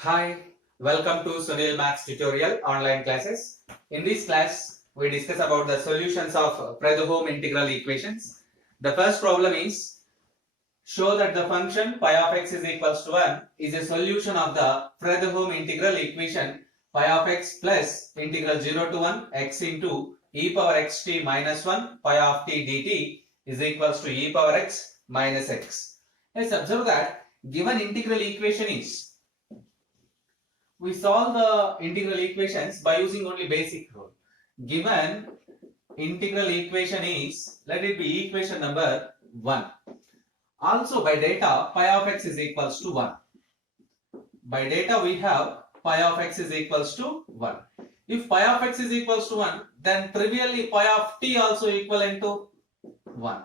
Hi, welcome to Sunil Maths tutorial online classes. In this class, we discuss about the solutions of Fredholm integral equations. The first problem is show that the function phi of x is equals to 1 is a solution of the Fredholm integral equation phi of x plus integral 0 to 1 x into e power xt minus 1 pi of t dt is equals to e power x minus x. Let's observe that given integral equation is we solve the integral equations by using only basic rule. Given integral equation is, let it be equation number 1. Also by data, pi of x is equals to 1. By data we have pi of x is equals to 1. If pi of x is equals to 1, then trivially pi of t also equivalent to 1.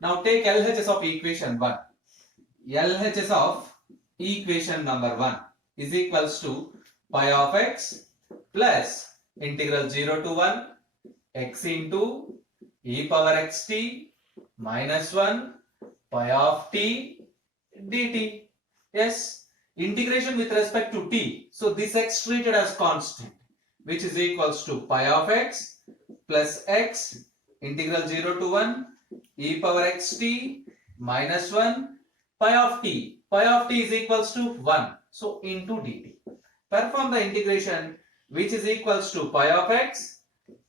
Now take LHS of equation 1. LHS of equation number 1 is equals to pi of x plus integral 0 to 1 x into e power xt minus 1 pi of t dt. Yes, integration with respect to t. So this x treated as constant, which is equals to pi of x plus x integral 0 to 1 e power xt minus 1 pi of t. Pi of t is equals to 1. So into dt. Perform the integration which is equals to pi of x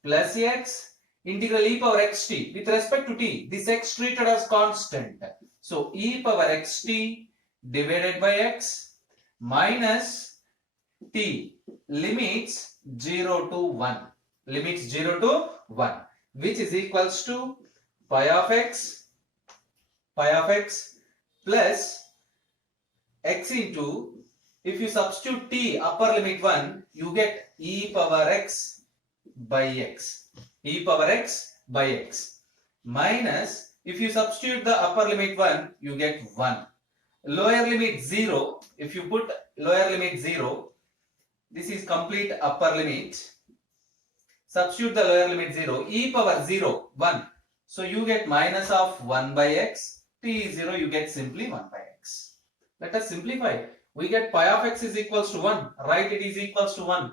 plus x integral e power xt with respect to t. This x treated as constant. So e power xt divided by x minus t limits 0 to 1. Limits 0 to 1 which is equals to pi of x plus x into, if you substitute t upper limit 1, you get e power x by x. E power x by x. Minus, if you substitute the upper limit 1, you get 1. Lower limit 0, if you put lower limit 0, this is complete upper limit. Substitute the lower limit 0, e power 0, 1. So you get minus of 1 by x. T is 0, you get simply 1 by x. Let us simplify. We get pi of x is equals to 1. Write it is equals to 1.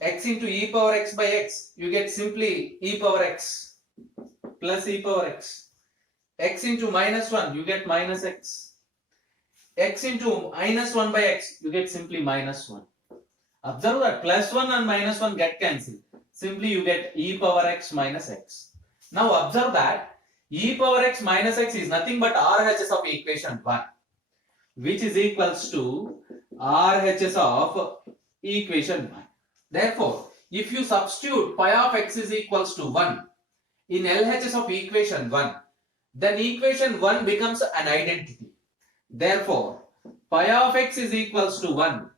X into e power x by x. You get simply e power x plus e power x. X into minus 1. You get minus x. X into minus 1 by x. You get simply minus 1. Observe that plus 1 and minus 1 get cancelled. Simply you get e power x minus x. Now observe that e power x minus x is nothing but RHS of equation 1. Which is equals to RHS of equation 1. Therefore, if you substitute pi of x is equals to 1 in LHS of equation 1, then equation 1 becomes an identity. Therefore, pi of x is equals to 1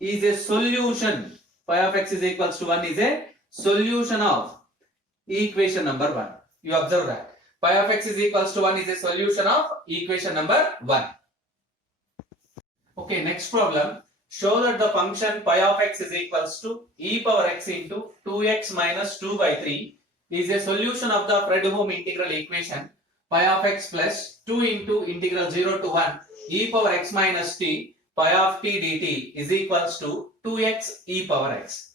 is a solution. Pi of x is equals to 1 is a solution of equation number 1. You observe that. Pi of x is equals to 1 is a solution of equation number 1. Okay, next problem. Show that the function pi of x is equals to e power x into 2x minus 2 by 3 is a solution of the Fredholm integral equation pi of x plus 2 into integral 0 to 1 e power x minus t pi of t dt is equals to 2x e power x.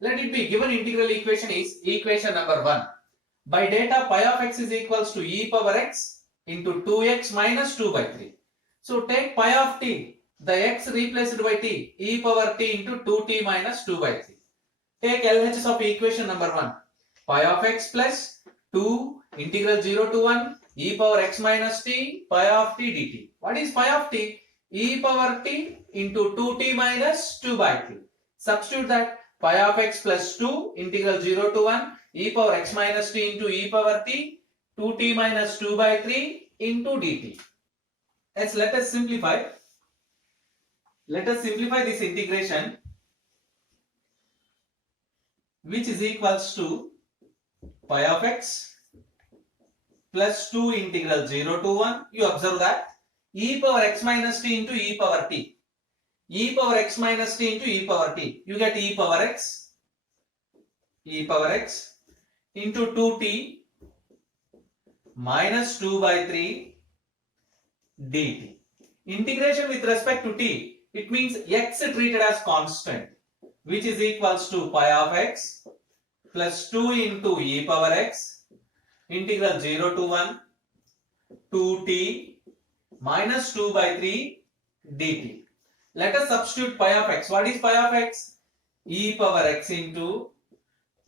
Let it be given integral equation is equation number 1. By data pi of x is equals to e power x into 2x minus 2 by 3. So take pi of t. The x replaced by t, e power t into 2t minus 2 by 3. Take LHS of equation number 1. Pi of x plus 2 integral 0 to 1 e power x minus t pi of t dt. What is pi of t? E power t into 2t minus 2 by 3. Substitute that pi of x plus 2 integral 0 to 1 e power x minus t into e power t 2t minus 2 by 3 into dt. Yes, let us simplify. Let us simplify this integration, which is equals to pi of x plus 2 integral 0 to 1. You observe that e power x minus t into e power t. E power x minus t into e power t. You get e power x into 2t minus 2 by 3 dt. Integration with respect to t, it means x treated as constant, which is equals to pi of x plus 2 into e power x integral 0 to 1 2t minus 2 by 3 dt. Let us substitute pi of x. What is pi of x? E power x into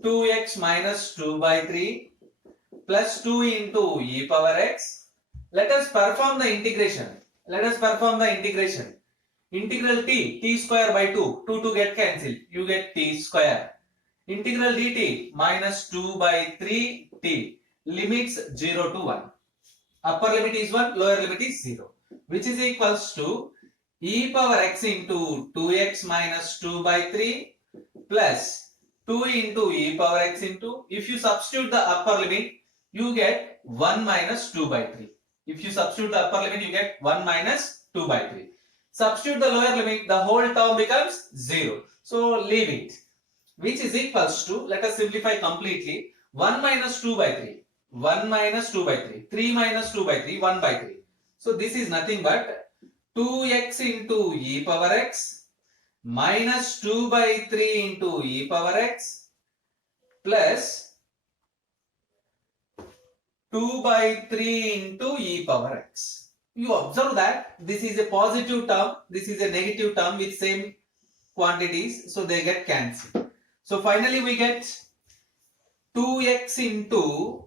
2x minus 2 by 3 plus 2 into e power x. Let us perform the integration. Integral t square by 2. 2 get cancelled. You get t square. Integral dt minus 2 by 3 t. Limits 0 to 1. Upper limit is 1, lower limit is 0. Which is equals to e power x into 2x minus 2 by 3 plus 2 into e power x into, if you substitute the upper limit, you get 1 minus 2 by 3. If you substitute the upper limit, you get 1 minus 2 by 3. Substitute the lower limit, the whole term becomes 0. So leave it. Which is equals to, let us simplify completely, 1 minus 2 by 3. 1 minus 2 by 3. 3 minus 2 by 3, 1 by 3. So this is nothing but 2x into e power x minus 2 by 3 into e power x plus 2 by 3 into e power x. You observe that this is a positive term, this is a negative term with same quantities, so they get cancelled. So finally we get 2x into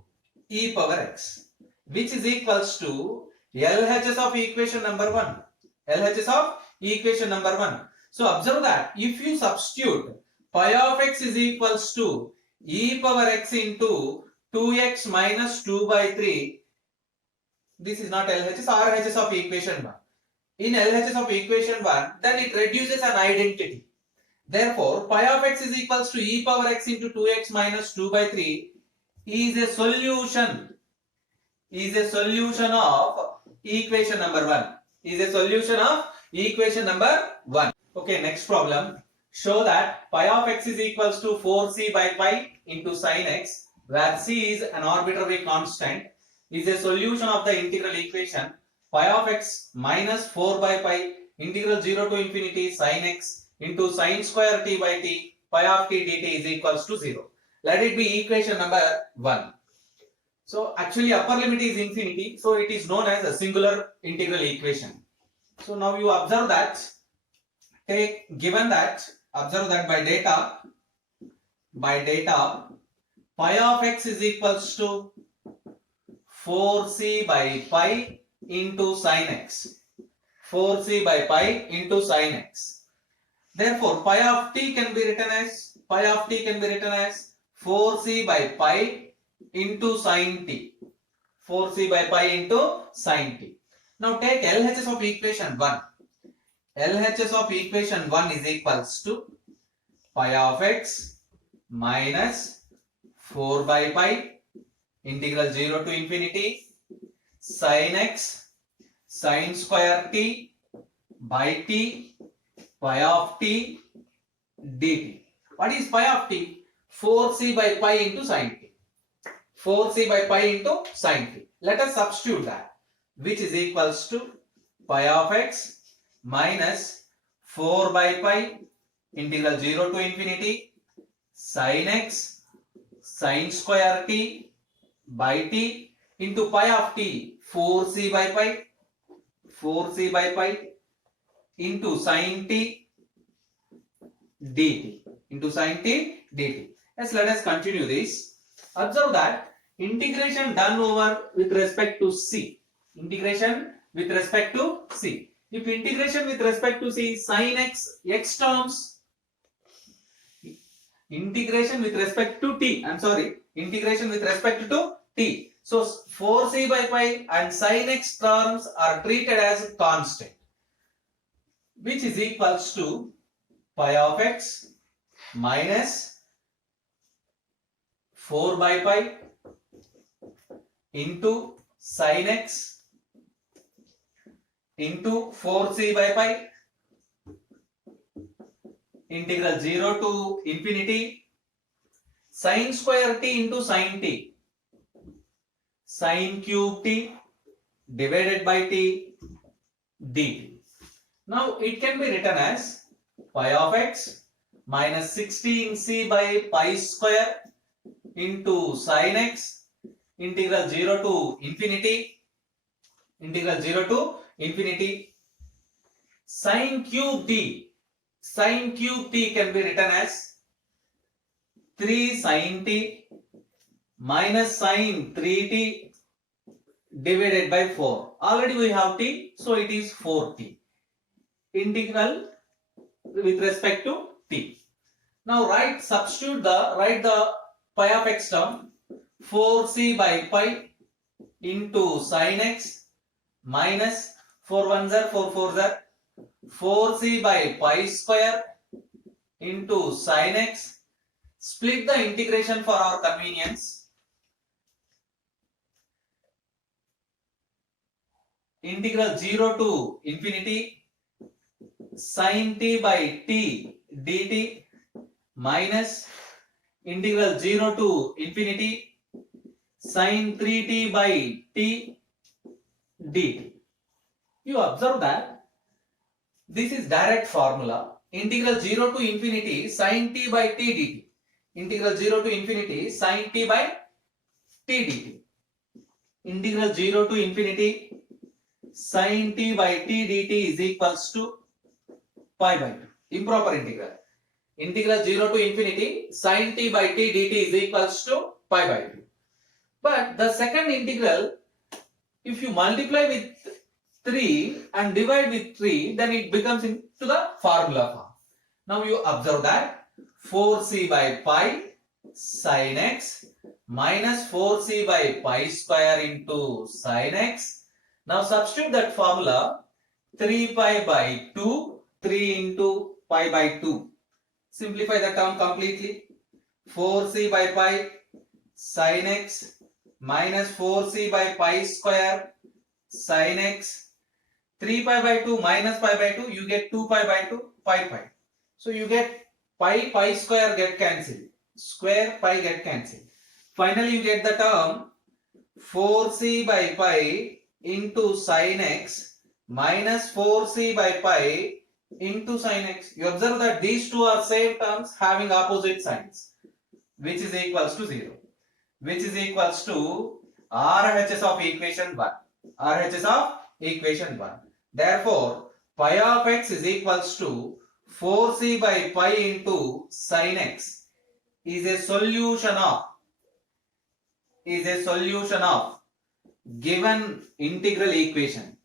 e power x, which is equals to LHS of equation number 1. LHS of equation number 1. So observe that if you substitute pi of x is equals to e power x into 2x minus 2 by 3, this is not LHS, RHS of equation 1. In LHS of equation 1, then it reduces an identity. Therefore, pi of x is equals to e power x into 2x minus 2 by 3 is a solution of equation number 1. Okay, next problem. Show that pi of x is equals to 4c by pi into sin x, where c is an arbitrary constant, is a solution of the integral equation pi of x minus 4 by pi integral 0 to infinity sin x into sin square t by t pi of t dt is equals to 0. Let it be equation number 1. So actually upper limit is infinity, so it is known as a singular integral equation. So now you observe that, observe that by data pi of x is equals to 4c by pi into sin x. 4c by pi into sin x. Therefore, pi of t can be written as 4c by pi into sin t. 4c by pi into sin t. Now take LHS of equation 1. LHS of equation 1 is equals to pi of x minus 4 by pi integral 0 to infinity sin x sin square t by t pi of t dt. What is pi of t? 4c by pi into sin t. 4c by pi into sin t. Let us substitute that, which is equals to pi of x minus 4 by pi integral 0 to infinity sin x sin square t by t into pi of t 4c by pi into sin t dt. Yes, let us continue this. Observe that integration done over with respect to c. If integration with respect to c sin x terms, integration with respect to t. So 4c by pi and sin x terms are treated as constant, which is equals to pi of x minus 4 by pi into sin x into 4c by pi integral 0 to infinity sin square t into sin t sin cube t divided by t dt. Now it can be written as pi of x minus 16c by pi square into sin x integral 0 to infinity sin cube t. Sin cube t can be written as 3 sin t minus sin 3t divided by 4. Already we have t, so it is 4t. Integral with respect to t. Now write the pi of x term 4c by pi into sin x minus 4 1s are 4 4s are 4c by pi square into sin x. Split the integration for our convenience. Integral 0 to infinity sin t by t dt minus integral 0 to infinity sin 3t by t dt. You observe that this is direct formula. Integral 0 to infinity sin t by t dt. Integral 0 to infinity sin t by t dt. Integral 0 to infinity sin t by t dt is equals to pi by 2. Improper integral. Integral 0 to infinity sin t by t dt is equals to pi by 2. But the second integral, if you multiply with 3 and divide with 3, then it becomes into the formula form. Now you observe that 4c by pi sin x minus 4c by pi square into sin x. Now substitute that formula 3 pi by 2, 3 into pi by 2. Simplify the term completely. 4c by pi sin x minus 4c by pi square sin x. 3 pi by 2 minus pi by 2, you get 2 pi by 2, pi. So you get pi square get cancelled. Square pi get cancelled. Finally you get the term 4c by pi into sin x minus 4c by pi into sin x. You observe that these two are same terms having opposite signs, which is equals to 0, which is equals to RHS of equation 1. RHS of equation 1. Therefore, pi of x is equals to 4c by pi into sin x is a solution of given integral equation.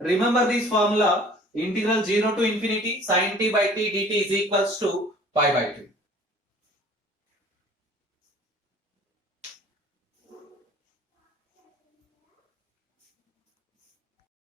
Remember this formula, integral 0 to infinity sin t by t dt is equals to pi by 2.